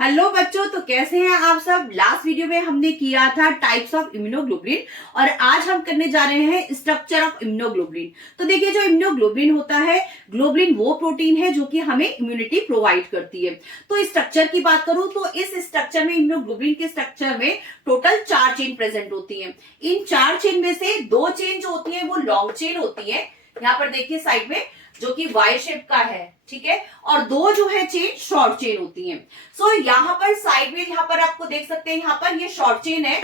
Hello बच्चों, तो कैसे हैं आप सब। लास्ट वीडियो में हमने किया था टाइप्स ऑफ इम्यूनोग्लोबुलिन और आज हम करने जा रहे हैं स्ट्रक्चर ऑफ इम्यूनोग्लोबुलिन। तो देखिए, जो इम्यूनोग्लोबुलिन होता है, ग्लोबुलिन वो प्रोटीन है जो कि हमें इम्यूनिटी प्रोवाइड करती है। तो स्ट्रक्चर की बात करूं तो इस स्ट्रक्चर में, इम्यूनोग्लोबुलिन के स्ट्रक्चर में टोटल 4 चेन प्रेजेंट होती है। इन 4 चेन में से 2 चेन जो होती है वो लॉन्ग चेन होती है, यहाँ पर देखिए साइड में, जो कि वाई शेप का है, ठीक है। और 2 जो है चेन शॉर्ट चेन होती हैं। सो यहाँ पर साइड में, यहाँ पर आपको देख सकते हैं, यहाँ पर ये शॉर्ट चेन है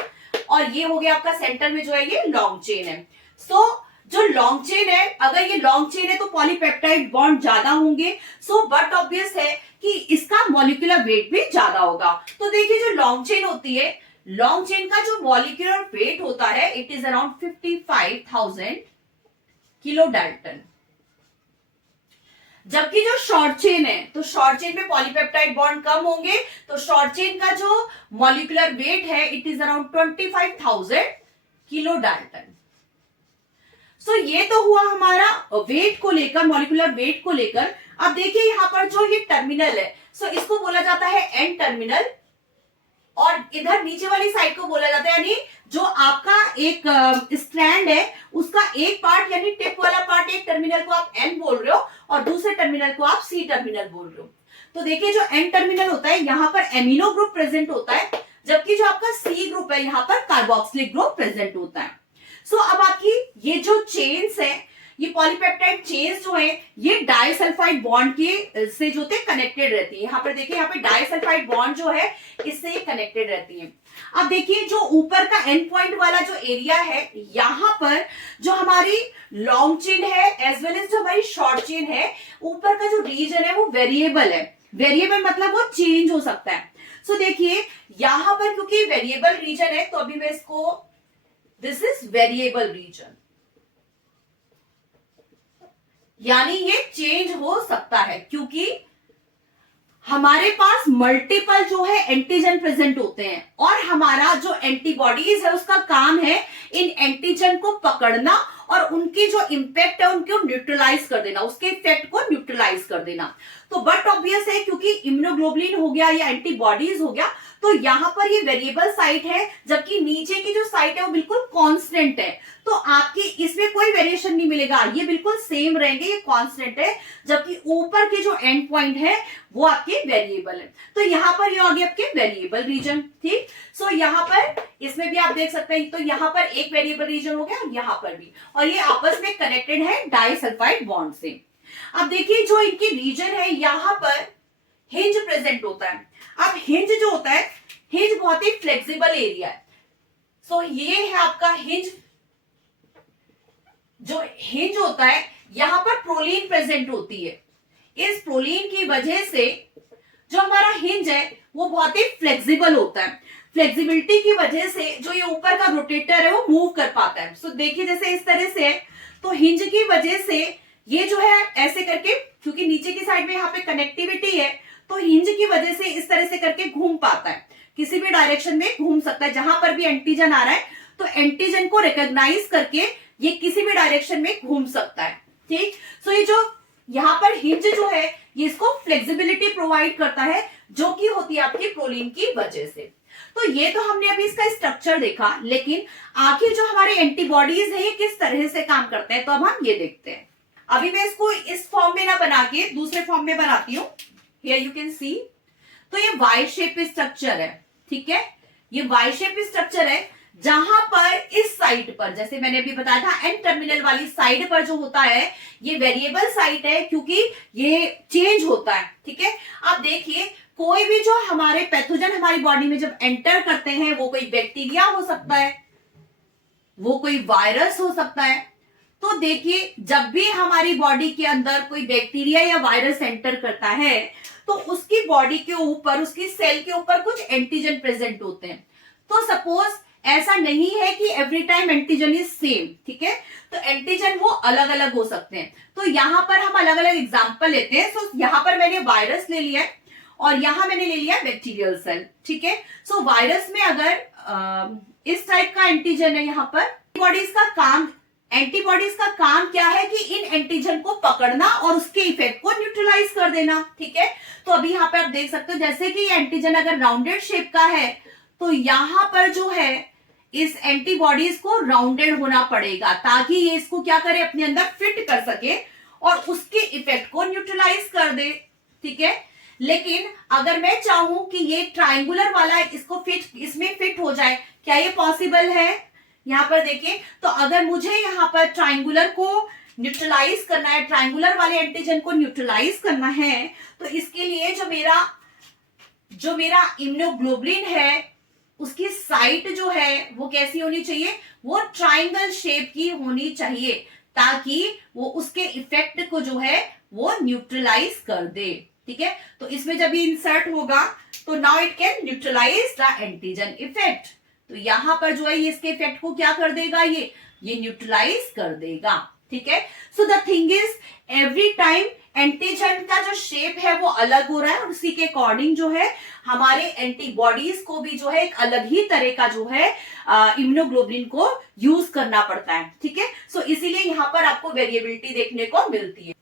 और ये हो गया आपका सेंटर में जो है ये लॉन्ग चेन है। सो जो लॉन्ग चेन है, अगर ये लॉन्ग चेन है तो पॉलीपेप्टाइड बॉन्ड ज्यादा होंगे। सो बट ऑब्वियस है कि इसका मॉलिक्यूलर वेट भी ज्यादा होगा। तो देखिए, जो लॉन्ग चेन होती है, लॉन्ग चेन का जो मॉलिक्यूलर वेट होता है, it is around 55,000 kilo dalton. जबकि जो शॉर्ट चेन है, तो शॉर्ट चेन में पॉलीपेप्टाइड बॉन्ड कम होंगे, तो शॉर्ट चेन का जो मॉलिक्यूलर वेट है, it is around 25,000 kilo dalton. So ये तो हुआ हमारा वेट को लेकर, मॉलिक्यूलर वेट को लेकर। अब देखिए यहाँ पर जो ये टर्मिनल है, सो इसको बोला जाता है एन टर्मिनल, और इधर नीचे वाली साइड को बोला जाता है, यानी जो आपका एक स्ट्रैंड है उसका एक पार्ट, यानी टिप वाला पार्ट, एक टर्मिनल को आप एन बोल रहे हो और दूसरे टर्मिनल को आप सी टर्मिनल बोल रहे हो। तो देखिए, जो एन टर्मिनल होता है, यहाँ पर एमिनो ग्रुप प्रेजेंट होता है, जबकि जो आपका सी ग्रुप है, यहाँ पर कार्बोक्सिलिक ग्रुप प्रेजेंट होता है। सो अब आपकी ये जो चेन्स है, ये पॉलीपेप्टाइड चेन्स जो है, ये डाइसल्फाइड बॉन्ड के से जो थे कनेक्टेड रहती है। यहाँ पर देखिए, यहाँ पे डाइसल्फाइड बॉन्ड जो है इससे ये कनेक्टेड रहती है। अब देखिए, जो ऊपर का एंड पॉइंट वाला जो एरिया है, यहाँ पर जो हमारी लॉन्ग चेन है एज वेल एज जो हमारी शॉर्ट चेन है, ऊपर का जो रीजन है वो वेरिएबल है। वेरिएबल मतलब वो चेंज हो सकता है। सो देखिए, यहां पर क्योंकि वेरिएबल रीजन है, तो अभी मैं इसको, दिस इज वेरिएबल रीजन, यानी ये चेंज हो सकता है क्योंकि हमारे पास मल्टीपल जो है एंटीजन प्रेजेंट होते हैं, और हमारा जो एंटीबॉडीज है उसका काम है इन एंटीजन को पकड़ना और उनकी जो इंपैक्ट है उनको न्यूट्रलाइज कर देना, उसके इफेक्ट को न्यूट्रलाइज कर देना। तो बट ऑब्वियस है, क्योंकि इम्यूनोग्लोबुलिन हो गया या एंटीबॉडीज हो गया, तो यहाँ पर ये वेरिएबल साइट है, जबकि नीचे की जो साइट है वो बिल्कुल कांस्टेंट है। तो आपकी इसमें कोई वेरिएशन नहीं मिलेगा, ये बिल्कुल सेम रहेंगे, ये कांस्टेंट है। जबकि ऊपर के जो एंड पॉइंट है वो आपके वेरिएबल है। तो यहाँ पर ये आ गया आपके वेरिएबल रीजन, ठीक। सो यहाँ पर इसमें भी आप देख सकते हैं, तो यहाँ पर एक वेरिएबल रीजन हो गया, यहाँ पर भी, और ये आपस में कनेक्टेड है डाइसल्फाइड बॉन्ड से। अब देखिए, जो इनकी रीजन है, यहाँ पर हिंज प्रेजेंट होता है। अब हिंज जो होता है, हिंज बहुत ही फ्लेक्सिबल एरिया है। सो ये है आपका हिंज। जो हिंज होता है, यहां पर प्रोलीन प्रेजेंट होती है। इस प्रोलीन की वजह से जो हमारा हिंज है वो बहुत ही फ्लेक्सिबल होता है। फ्लेक्सिबिलिटी की वजह से जो ये ऊपर का रोटेटर है वो मूव कर पाता है। सो देखिए, जैसे इस तरह से है, तो हिंज की वजह से ये जो है ऐसे करके, क्योंकि नीचे की साइड में यहाँ पे कनेक्टिविटी है, तो हिंज की वजह से इस तरह से करके घूम पाता है, किसी भी डायरेक्शन में घूम सकता है। जहां पर भी एंटीजन आ रहा है, तो एंटीजन को रिकॉग्नाइज करके ये किसी भी डायरेक्शन में घूम सकता है, ठीक। सो ये जो यहाँ पर हिंज जो है, ये इसको फ्लेक्सिबिलिटी प्रोवाइड करता है, जो कि होती है आपकी प्रोलीन की वजह से। तो ये तो हमने अभी इसका स्ट्रक्चर देखा, लेकिन आखिर जो हमारे एंटीबॉडीज है ये किस तरह से काम करते हैं, तो अब हम ये देखते हैं। अभी मैं इसको इस फॉर्म में ना बना के दूसरे फॉर्म में बनाती हूँ। हियर यू कैन सी, तो ये वाई शेप स्ट्रक्चर है, ठीक है। ये वाई शेप स्ट्रक्चर है, जहां पर इस साइड पर, जैसे मैंने अभी बताया था, एन टर्मिनल वाली साइड पर जो होता है ये वेरिएबल साइट है, क्योंकि ये चेंज होता है, ठीक है। अब देखिए, कोई भी जो हमारे पैथोजन हमारी बॉडी में जब एंटर करते हैं, वो कोई बैक्टीरिया हो सकता है, वो कोई वायरस हो सकता है। तो देखिए, जब भी हमारी बॉडी के अंदर कोई बैक्टीरिया या वायरस एंटर करता है, तो उसकी बॉडी के ऊपर, उसकी सेल के ऊपर कुछ एंटीजन प्रेजेंट होते हैं। तो सपोज ऐसा नहीं है कि every time antigen is same, ठीक है। तो एंटीजन वो अलग अलग हो सकते हैं। तो यहां पर हम अलग अलग एग्जांपल लेते हैं। सो यहां पर मैंने वायरस ले लिया है और यहां मैंने ले लिया बैक्टीरियल सेल, ठीक है। सो वायरस में अगर इस टाइप का एंटीजन है, यहाँ पर बॉडीज का काम एंटीबॉडीज का काम क्या है कि इन एंटीजन को पकड़ना और उसके इफेक्ट को न्यूट्रलाइज कर देना, ठीक है। तो अभी यहाँ पे आप देख सकते हो जैसे कि एंटीजन अगर राउंडेड शेप का है तो यहां पर जो है इस एंटीबॉडीज को राउंडेड होना पड़ेगा ताकि ये इसको क्या करे, अपने अंदर फिट कर सके और उसके इफेक्ट को न्यूट्रलाइज कर दे, ठीक है। लेकिन अगर मैं चाहूं कि ये ट्राइंगुलर वाला इसको इसमें फिट हो जाए, क्या ये पॉसिबल है? यहां पर देखिए, तो अगर मुझे यहां पर ट्राइंगुलर को न्यूट्रलाइज करना है, ट्राइंगुलर वाले एंटीजन को न्यूट्रलाइज करना है, तो इसके लिए जो मेरा इम्यूनोग्लोबुलिन है उसकी साइट जो है वो कैसी होनी चाहिए, वो ट्राइंगल शेप की होनी चाहिए ताकि वो उसके इफेक्ट को जो है वो न्यूट्रलाइज कर दे, ठीक है। तो इसमें जब ये इंसर्ट होगा तो now it can neutralise the antigen effect. तो यहां पर जो है ये इसके इफेक्ट को क्या कर देगा, ये न्यूट्रलाइज कर देगा, ठीक है। So the thing is every time antigen का जो शेप है वो अलग हो रहा है और उसी के अकॉर्डिंग जो है हमारे एंटीबॉडीज को भी जो है एक अलग ही तरह का जो है इम्यूनोग्लोबुलिन को यूज करना पड़ता है, ठीक है। सो इसीलिए यहां पर आपको वेरिएबिलिटी देखने को मिलती है।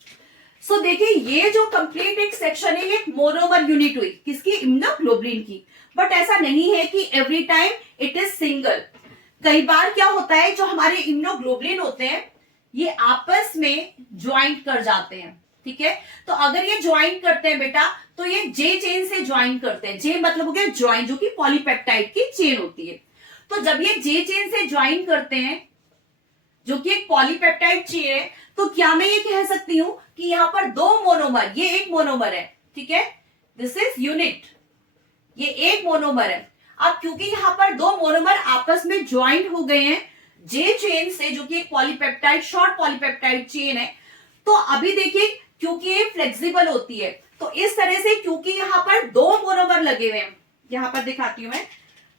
सो देखिए ये जो कंप्लीट एक सेक्शन है ये एक मोनोमर यूनिट हुई किसकी, इम्यूनोग्लोबुलिन की। बट ऐसा नहीं है कि every time it is single. कई बार क्या होता है, जो हमारे इम्यूनोग्लोबुलिन होते हैं ये आपस में ज्वाइंट कर जाते हैं, ठीक है। तो अगर ये ज्वाइन करते हैं बेटा तो ये जे चेन से ज्वाइन करते हैं। जे मतलब हो गया ज्वाइन, जो कि पॉलीपेप्टाइड की चेन होती है। तो जब ये जे चेन से ज्वाइन करते हैं जो कि एक पॉलीपेप्टाइड चेन है, तो क्या मैं ये कह सकती हूं कि यहां पर दो मोनोमर, ये एक मोनोमर है, ठीक है, दिस इज यूनिट, ये एक मोनोमर है। अब क्योंकि यहां पर दो मोनोमर आपस में ज्वाइंट हो गए हैं जे चेन से, जो कि एक पॉलीपेप्टाइड शॉर्ट पॉलीपेप्टाइड चेन है, तो अभी देखिए क्योंकि ये फ्लेक्सिबल होती है तो इस तरह से, क्योंकि यहां पर दो मोनोमर लगे हुए हैं, यहां पर दिखाती हूं मैं।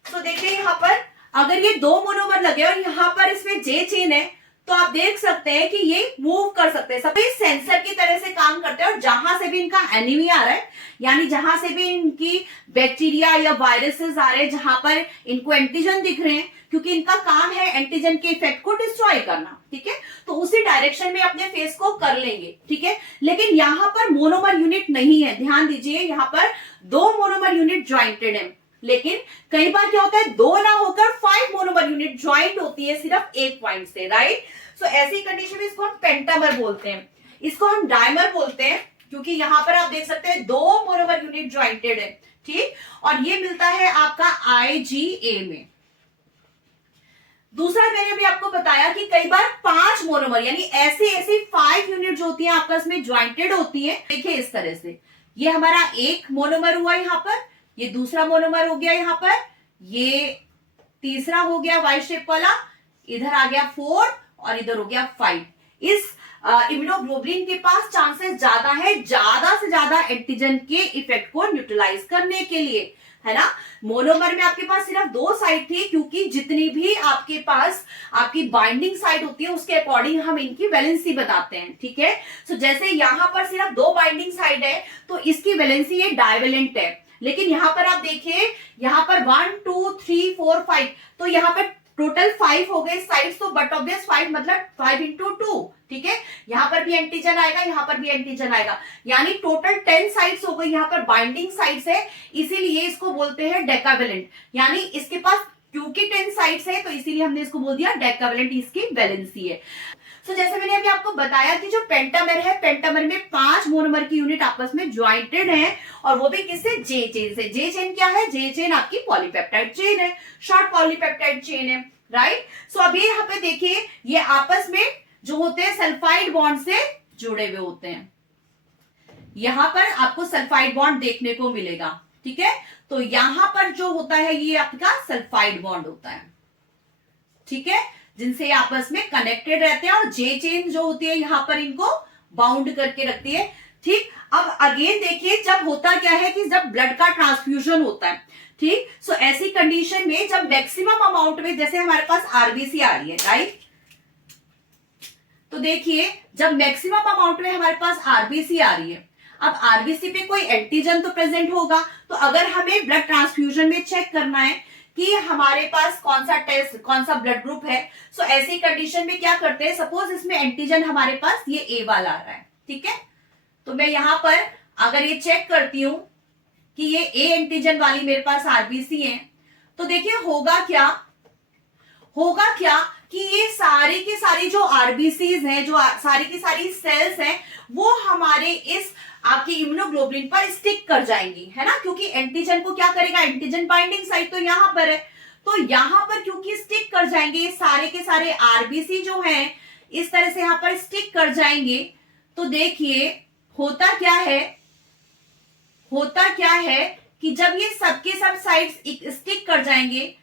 तो देखिए यहां पर अगर ये दो मोनोमर लगे और यहां पर इसमें जे चेन है तो आप देख सकते हैं कि ये मूव कर सकते हैं, सब सेंसर की तरह से काम करते हैं और जहां से भी इनका एनिमी आ रहा है, यानी जहां से भी इनकी बैक्टीरिया या वायरसेस आ रहे हैं, जहां पर इनको एंटीजन दिख रहे हैं, क्योंकि इनका काम है एंटीजन के इफेक्ट को डिस्ट्रॉय करना, ठीक है, तो उसी डायरेक्शन में अपने फेस को कर लेंगे, ठीक है। लेकिन यहां पर मोनोमर यूनिट नहीं है, ध्यान दीजिए, यहां पर दो मोनोमर यूनिट ज्वाइंटेड है। लेकिन कई बार क्या होता है, दो ना होकर 5 मोनोमर यूनिट ज्वाइंट होती है सिर्फ एक पॉइंट से, राइट। सो ऐसी कंडीशन में इसको हम पेंटामर बोलते हैं, इसको हम डायमर बोलते हैं, क्योंकि यहां पर आप देख सकते हैं दो मोनोमर यूनिट ज्वाइंटेड है, ठीक, और ये मिलता है आपका IgA में। दूसरा मैंने भी आपको बताया कि कई बार 5 मोनोमर यानी ऐसी 5 यूनिट जो होती है आपस में ज्वाइंटेड होती है। देखिए इस तरह से ये हमारा एक मोनोमर हुआ यहाँ पर, ये दूसरा मोनोमर हो गया यहाँ पर, ये तीसरा हो गया वाई शेप वाला, इधर आ गया 4 और इधर हो गया 5। इस इम्यूनोग्लोबुलिन के पास चांसेस ज्यादा है ज्यादा से ज्यादा एंटीजन के इफेक्ट को न्यूट्रलाइज करने के लिए, है ना। मोनोमर में आपके पास सिर्फ 2 साइड थी, क्योंकि जितनी भी आपके पास आपकी बाइंडिंग साइड होती है उसके अकॉर्डिंग हम इनकी वैलेंसी बताते हैं, ठीक है। सो जैसे यहां पर सिर्फ 2 बाइंडिंग साइड है तो इसकी वैलेंसी ये डाइवेलेंट है। लेकिन यहां पर आप देखिए, यहां पर 1 2 3 4 5, तो यहां पर टोटल 5 हो गए साइड्स, तो बट ऑब्वियस 5 मतलब 5 इंटू 2, ठीक है। यहां पर भी एंटीजन आएगा, यहां पर भी एंटीजन आएगा, यानी टोटल 10 साइड्स हो गई। यहां पर बाइंडिंग साइड्स है, इसीलिए इसको बोलते हैं डेकावेलेंट, यानी इसके पास क्योंकि 10 साइड्स है तो इसीलिए हमने इसको बोल दिया डेकावेलेंट, इसकी वैलेंसी है। सो जैसे मैंने अभी आपको बताया कि जो पेंटामर है, पेंटामर में 5 मोनोमर की यूनिट आपस में ज्वाइंटेड है, और वो भी किससे, जे चेन से। जे चेन क्या है, जे चेन आपकी पॉलीपेप्टाइड चेन है, शॉर्ट पॉलीपेप्टाइड चेन है, राइट। सो अभी यहाँ पे देखिए ये आपस में जो होते हैं सल्फाइड बॉन्ड से जुड़े हुए होते हैं, यहां पर आपको सल्फाइड बॉन्ड देखने को मिलेगा, ठीक है। तो यहां पर जो होता है ये आपका सल्फाइड बॉन्ड होता है, ठीक है, जिनसे आपस में कनेक्टेड रहते हैं, और जे चेन जो होती है यहां पर इनको बाउंड करके रखती है, ठीक। अब अगेन देखिए जब होता क्या है कि जब ब्लड का ट्रांसफ्यूजन होता है, ठीक, सो ऐसी कंडीशन में जब मैक्सिमम अमाउंट में, जैसे हमारे पास आरबीसी आ रही है, राइट, तो देखिए जब मैक्सिमम अमाउंट में हमारे पास आरबीसी आ रही है, अब आरबीसी पे कोई एंटीजन तो प्रेजेंट होगा, तो अगर हमें ब्लड ट्रांसफ्यूजन में चेक करना है कि हमारे पास कौन सा टेस्ट, कौन सा ब्लड ग्रुप है। सो ऐसी कंडीशन में क्या करते हैं, सपोज इसमें एंटीजन हमारे पास ये ए वाला आ रहा है, ठीक है। तो मैं यहां पर अगर ये चेक करती हूं कि ये ए एंटीजन वाली मेरे पास आरबीसी है, तो देखिए होगा क्या कि ये सारी की सारी जो आरबीसीज हैं, जो सारी की सारी सेल्स हैं, वो हमारे इस आपके इम्यूनोग्लोबुलिन पर स्टिक कर जाएंगी, है ना, क्योंकि एंटीजन को क्या करेगा, एंटीजन बाइंडिंग साइट तो यहां पर है, तो यहां पर क्योंकि स्टिक कर जाएंगे ये सारे के सारे आरबीसी जो हैं, इस तरह से यहां पर स्टिक कर जाएंगे। तो देखिए होता क्या है कि जब ये सबके सब साइड्स स्टिक कर जाएंगे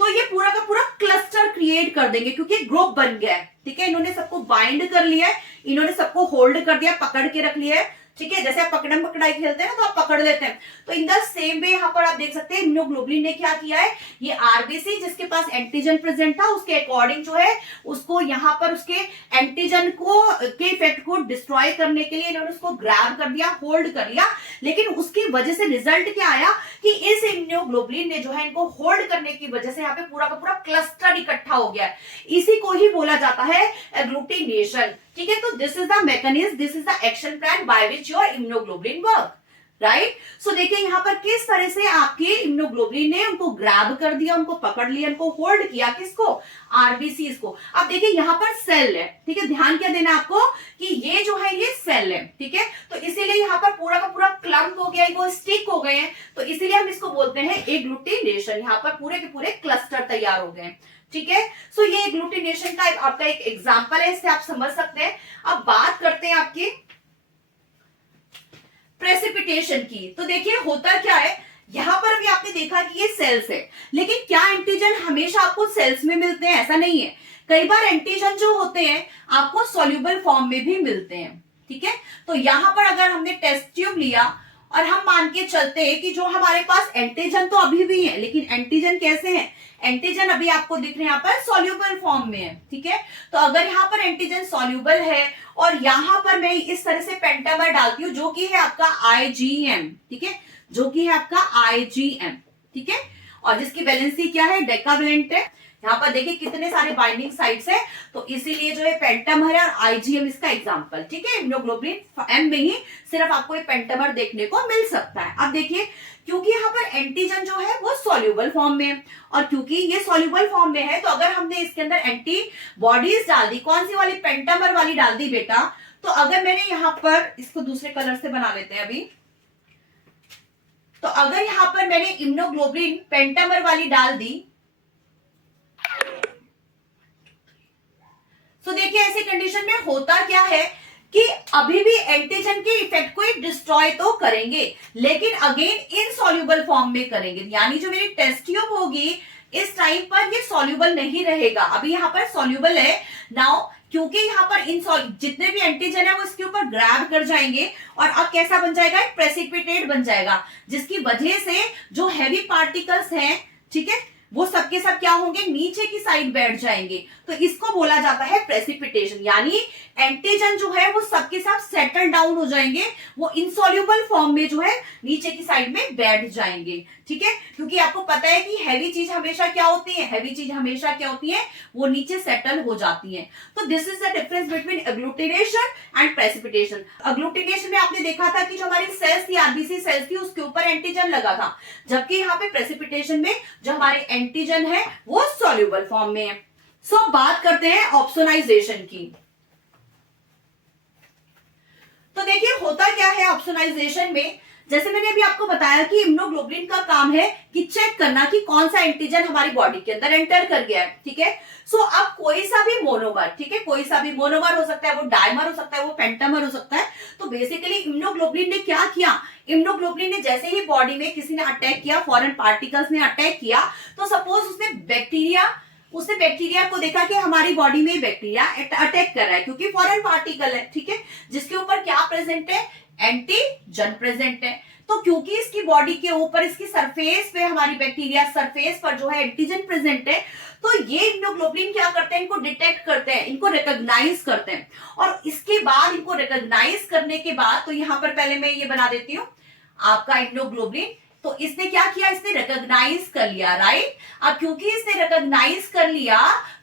तो ये पूरा का पूरा क्लस्टर क्रिएट कर देंगे, क्योंकि ग्रुप बन गया है, ठीक है। इन्होंने सबको बाइंड कर लिया है, इन्होंने सबको होल्ड कर दिया, पकड़ के रख लिया है, ठीक है। जैसे आप पकड़म पकड़ाई खेलते हैं ना, तो आप पकड़ लेते हैं, तो इन द सेम वे यहां पर आप देख सकते हैं इम्यूनोग्लोबुलिन ने क्या किया है, ये आरबीसी जिसके पास एंटीजन प्रेजेंट था उसके अकॉर्डिंग जो है उसको यहां पर उसके एंटीजन को के इफेक्ट को डिस्ट्रॉय करने के लिए इन्होंने उसको ग्रैब कर दिया, होल्ड कर लिया। लेकिन उसकी वजह से रिजल्ट क्या आया कि इस इम्यूनोग्लोबुलिन ने जो है इनको होल्ड करने की वजह से यहाँ पे पूरा का पूरा क्लस्टर इकट्ठा हो गया। इसी को ही बोला जाता है एग्लूटिनेशन, ठीक है। तो this is the mechanism, this is the action plan by which your immunoglobulin work, right. So देखिए यहां पर किस तरह से आपके इम्यूनोग्लोबुलिन ने उनको ग्रैब कर दिया, उनको पकड़ लिया, उनको होल्ड किया, किसको, आरबीसीज को। अब देखिए यहां पर सेल है, ठीक है, ध्यान क्या देना आपको कि ये जो है ये सेल है, ठीक है। तो इसीलिए यहां पर पूरा का पूरा क्लम्प हो गया, वो स्टिक हो गए हैं, तो इसीलिए हम इसको बोलते हैं एग्लूटिनेशन। यहां पर पूरे के पूरे क्लस्टर तैयार हो गए, ठीक है। सो ये एग्लूटिनेशन का आपका एक एग्जांपल है, इससे आप समझ सकते हैं। अब बात करते हैं आपकी प्रेसिपिटेशन की। तो देखिए होता क्या है, यहां पर भी आपने देखा कि ये सेल्स है, लेकिन क्या एंटीजन हमेशा आपको सेल्स में मिलते हैं, ऐसा नहीं है। कई बार एंटीजन जो होते हैं आपको सॉल्युबल फॉर्म में भी मिलते हैं, ठीक है। तो यहां पर अगर हमने टेस्ट ट्यूब लिया और हम मान के चलते हैं कि जो हमारे पास एंटीजन तो अभी भी है, लेकिन एंटीजन कैसे हैं, एंटीजन अभी आपको दिख रहे हैं यहाँ पर सॉल्युबल फॉर्म में है, ठीक है। तो अगर यहाँ पर एंटीजन सॉल्युबल है और यहाँ पर मैं इस तरह से पेंटामर डालती हूँ जो कि है आपका आईजीएम, ठीक है, जो कि है आपका आईजीएम, ठीक है, और जिसकी वैलेंसी क्या है, डेकावेलेंट है। यहाँ पर देखिए कितने सारे बाइंडिंग साइट्स है, तो इसीलिए जो है पेंटामर है और आईजीएम इसका एग्जांपल, ठीक है। इम्यूनोग्लोबुलिन एम में ही सिर्फ आपको एक पेंटामर देखने को मिल सकता है। अब देखिए क्योंकि यहाँ पर एंटीजन जो है वो सॉल्युबल फॉर्म में है, और क्योंकि ये सॉल्युबल फॉर्म में है, तो अगर हमने इसके अंदर एंटीबॉडीज डाल दी, कौन सी वाली, पेंटामर वाली डाल दी बेटा, तो अगर मैंने यहाँ पर इसको दूसरे कलर से बना लेते हैं अभी, तो अगर यहाँ पर मैंने इम्यूनोग्लोबुलिन पेंटामर वाली डाल दी, तो देखिए ऐसी कंडीशन में होता क्या है कि अभी भी एंटीजन के इफेक्ट को डिस्ट्रॉय तो करेंगे, लेकिन अगेन इनसॉल्युबल फॉर्म में करेंगे। यानी जो मेरी टेस्ट ट्यूब होगी इस टाइम पर ये सॉल्युबल नहीं रहेगा, अभी यहाँ पर सॉल्युबल है नाउ, क्योंकि यहाँ पर जितने भी एंटीजन है वो इसके ऊपर ग्रैब कर जाएंगे और अब कैसा बन जाएगा, एक प्रेसिपिटेट बन जाएगा, जिसकी वजह से जो हैवी पार्टिकल्स हैं, ठीक है, वो सबके सब क्या होंगे, नीचे की साइड बैठ जाएंगे। तो इसको बोला जाता है प्रेसिपिटेशन, यानी एंटीजन जो है वो सबके साथ सेटल डाउन हो जाएंगे, वो इनसॉल्युबल फॉर्म में जो है नीचे की साइड में बैठ जाएंगे, ठीक है। क्योंकि आपको पता है कि हैवी चीज हमेशा क्या होती है, हैवी चीज हमेशा क्या होती है, वो नीचे सेटल हो जाती है। तो this is the difference between agglutination and precipitation. Agglutination में आपने देखा था कि जो हमारी सेल्स थी, आरबीसी सेल्स थी, उसके ऊपर एंटीजन लगा था, जबकि यहाँ पे प्रेसिपिटेशन में जो हमारे एंटीजन है वो सॉल्युबल फॉर्म में है। सो बात करते हैं ऑप्सोनाइजेशन की। तो देखिए होता क्या है ऑप्सोनाइजेशन में, जैसे मैंने अभी आपको बताया कि इम्यूनोग्लोबुलिन का काम है कि चेक करना कि कौन सा एंटीजन हमारी बॉडी के अंदर एंटर कर गया है, ठीक है। सो अब कोई सा भी मोनोमर, ठीक है, कोई सा भी मोनोमर हो सकता है, वो डायमर हो सकता है, वो पेंटामर हो सकता है। तो बेसिकली इम्यूनोग्लोबुलिन ने क्या किया, इम्यूनोग्लोबुलिन ने जैसे ही बॉडी में किसी ने अटैक किया, फॉरेन पार्टिकल्स ने अटैक किया, तो सपोज उसने बैक्टीरिया को देखा कि हमारी बॉडी में बैक्टीरिया अटैक कर रहा है, क्योंकि फॉरेन पार्टिकल है, ठीक है, जिसके ऊपर क्या प्रेजेंट है, एंटीजन प्रेजेंट है। तो क्योंकि इसकी बॉडी के ऊपर, इसकी सरफेस पे, हमारी बैक्टीरिया सरफेस पर जो है एंटीजन प्रेजेंट है, तो ये इम्यूनोग्लोबुलिन क्या करते हैं, इनको डिटेक्ट करते हैं, इनको रिकॉग्नाइज करते हैं, और इसके बाद इनको रिकॉग्नाइज करने के बाद, तो यहां पर पहले मैं ये बना देती हूं आपका इम्यूनोग्लोबुलिन तो इसने क्या किया, इसने रिकॉग्नाइज कर लिया, राइट। अब क्योंकि इसने रिकॉग्नाइज कर लिया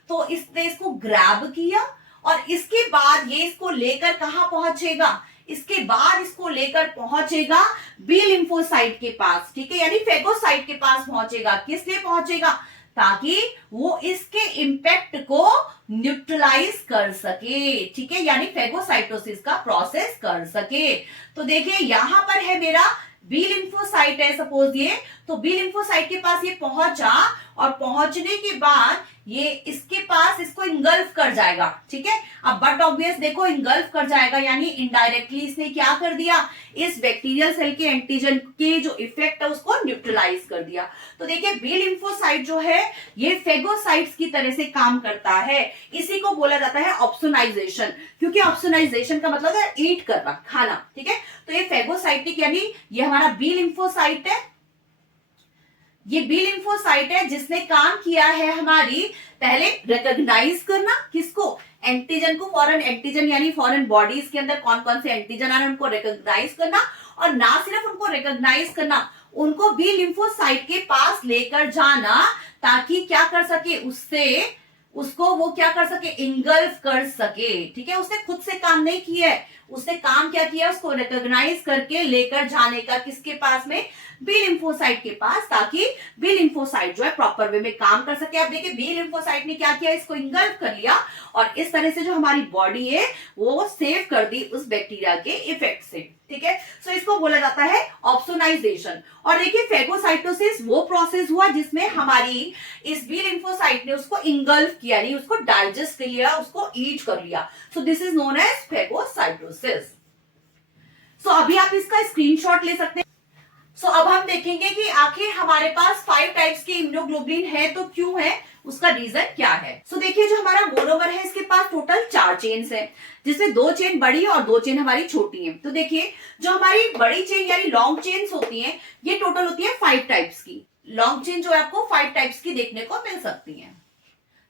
तो इसने इसको ग्रैब किया और इसके बाद ये इसको लेकर कहां पहुंचेगा, इसके बाद इसको लेकर पहुंचेगा बी लिम्फोसाइट के पास, ठीक है, यानी फेगोसाइट के पास पहुंचेगा। किस लिए पहुंचेगा, ताकि वो इसके इंपैक्ट को न्यूट्रलाइज कर सके, ठीक है, यानी फेगोसाइटोसिस का प्रोसेस कर सके। तो देखिए यहां पर है मेरा बी लिम्फोसाइट है सपोज ये, तो बी लिम्फोसाइट के पास ये पहुंचा और पहुंचने के बाद ये इसके पास इसको इंगल्फ कर जाएगा, ठीक है। अब बट ऑब्वियस देखो इंगल्फ कर जाएगा यानी इनडायरेक्टली इसने क्या कर दिया, इस बैक्टीरियल सेल के एंटीजन के जो इफेक्ट है उसको न्यूट्रलाइज कर दिया। तो देखिए बी लिम्फोसाइट जो है ये फेगोसाइट्स की तरह से काम करता है, इसी को बोला जाता है ऑप्सोनाइजेशन, क्योंकि ऑप्सोनाइजेशन का मतलब है ईट करना, खाना, ठीक है। तो ये फेगोसाइटिक यानी ये हमारा बी लिम्फोसाइट है, ये बी लिम्फोसाइट है जिसने काम किया है हमारी पहले रिकॉग्नाइज करना, किसको, एंटीजन को, फॉरेन एंटीजन यानी फॉरेन बॉडीज के अंदर कौन कौन से एंटीजन आ रहे हैं उनको रिकॉग्नाइज करना, और ना सिर्फ उनको रिकॉग्नाइज करना, उनको बी लिम्फोसाइट के पास लेकर जाना ताकि क्या कर सके, उससे उसको वो क्या कर सके, इंगल्फ कर सके, ठीक है। उसने खुद से काम नहीं किया है, उसने काम क्या किया, उसको रिकॉग्नाइज करके लेकर जाने का किसके पास में, बी लिम्फोसाइट के पास, ताकि बी लिम्फोसाइट जो है प्रॉपर वे में काम कर सके। अब देखिए बी लिम्फोसाइट ने क्या किया, इसको इंगल्फ कर लिया और इस तरह से जो हमारी बॉडी है वो सेव कर दी उस बैक्टीरिया के इफेक्ट से, ठीक है। सो इसको बोला जाता है ऑप्सोनाइजेशन। और देखिए फेगोसाइटोसिस वो प्रोसेस हुआ जिसमें हमारी इस बी लिम्फोसाइट ने उसको इंगल्फ किया, नहीं उसको डाइजेस्ट कर लिया, उसको ईट कर लिया। So this is known as phagocytosis. So अभी आप इसका स्क्रीनशॉट ले सकते हैं। सो अब हम देखेंगे कि आखिर हमारे पास 5 टाइप्स की इम्यूनोग्लोबुलिन है तो क्यों है, उसका रीजन क्या है। सो देखिए जो हमारा मोनोमर है इसके पास टोटल 4 चेन्स है, जिसमें 2 चेन बड़ी है और 2 चेन हमारी छोटी है। तो देखिए जो हमारी बड़ी चेन यानी लॉन्ग चेन्स होती हैं ये टोटल होती है 5 टाइप्स की। लॉन्ग चेन जो है आपको 5 टाइप्स की देखने को मिल सकती है।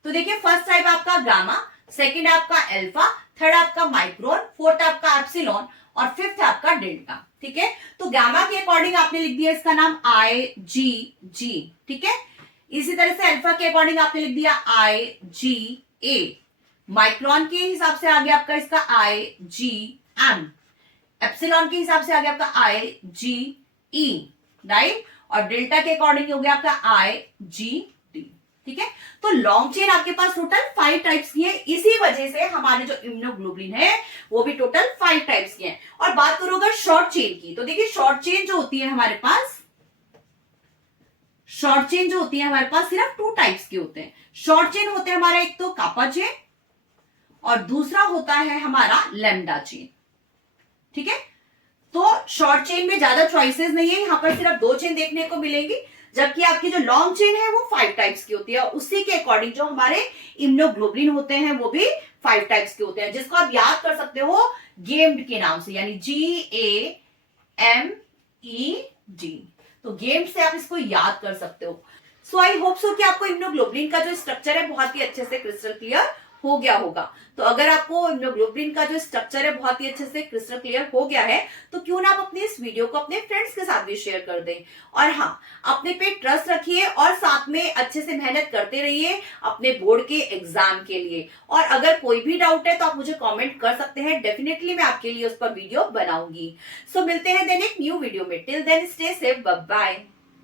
तो देखिए फर्स्ट टाइप आपका गामा, सेकेंड आपका अल्फा, थर्ड आपका माइक्रोन, फोर्थ आपका एप्सिलॉन और फिफ्थ आपका डेल्टा, ठीक है। तो गामा के अकॉर्डिंग आपने लिख दिया इसका नाम IgG, ठीक है। इसी तरह से अल्फा के अकॉर्डिंग आपने लिख दिया IgA, माइक्रोन के हिसाब से आ गया आपका इसका IgM, एप्सिलॉन के हिसाब से आ गया आपका IgE, राइट, और डेल्टा के अकॉर्डिंग हो गया आपका IgD, ठीक है। तो लॉन्ग चेन आपके पास टोटल 5 टाइप्स की है, इसी वजह से हमारे जो इम्यूनोग्लोबुलिन है वो भी टोटल 5 टाइप्स की है। और बात करो अगर शॉर्ट चेन की, तो देखिए शॉर्ट चेन जो होती है हमारे पास, शॉर्ट चेन जो होती है हमारे पास सिर्फ 2 टाइप्स के होते हैं। शॉर्ट चेन होते हैं हमारा एक तो कापा चेन और दूसरा होता है हमारा लैम्डा चेन, ठीक है। तो शॉर्ट चेन में ज्यादा चॉइसेस नहीं है, यहां पर सिर्फ 2 चेन देखने को मिलेंगी, जबकि आपकी जो लॉन्ग चेन है वो 5 टाइप्स की होती है। उसी के अकॉर्डिंग जो हमारे इम्यूनोग्लोबुलिन होते हैं वो भी 5 टाइप्स के होते हैं, जिसको आप याद कर सकते हो गेम्ड के नाम से, यानी GAMED। तो गेम्ड से आप इसको याद कर सकते हो। सो आई होप सो कि आपको इम्यूनोग्लोबुलिन का जो स्ट्रक्चर है बहुत ही अच्छे से क्रिस्टल क्लियर हो गया होगा। तो अगर आपको इम्यूनोग्लोबुलिन का जो स्ट्रक्चर है बहुत ही अच्छे से क्रिस्टल क्लियर हो गया है तो क्यों ना आप अपने इस वीडियो को अपने फ्रेंड्स के साथ भी शेयर कर दें। और हाँ, अपने पे ट्रस्ट रखिए और साथ में अच्छे से मेहनत करते रहिए अपने बोर्ड के एग्जाम के लिए। और अगर कोई भी डाउट है तो आप मुझे कॉमेंट कर सकते हैं, डेफिनेटली मैं आपके लिए उस पर वीडियो बनाऊंगी। सो मिलते हैं देन एक न्यू वीडियो में। Till then stay safe, bye bye.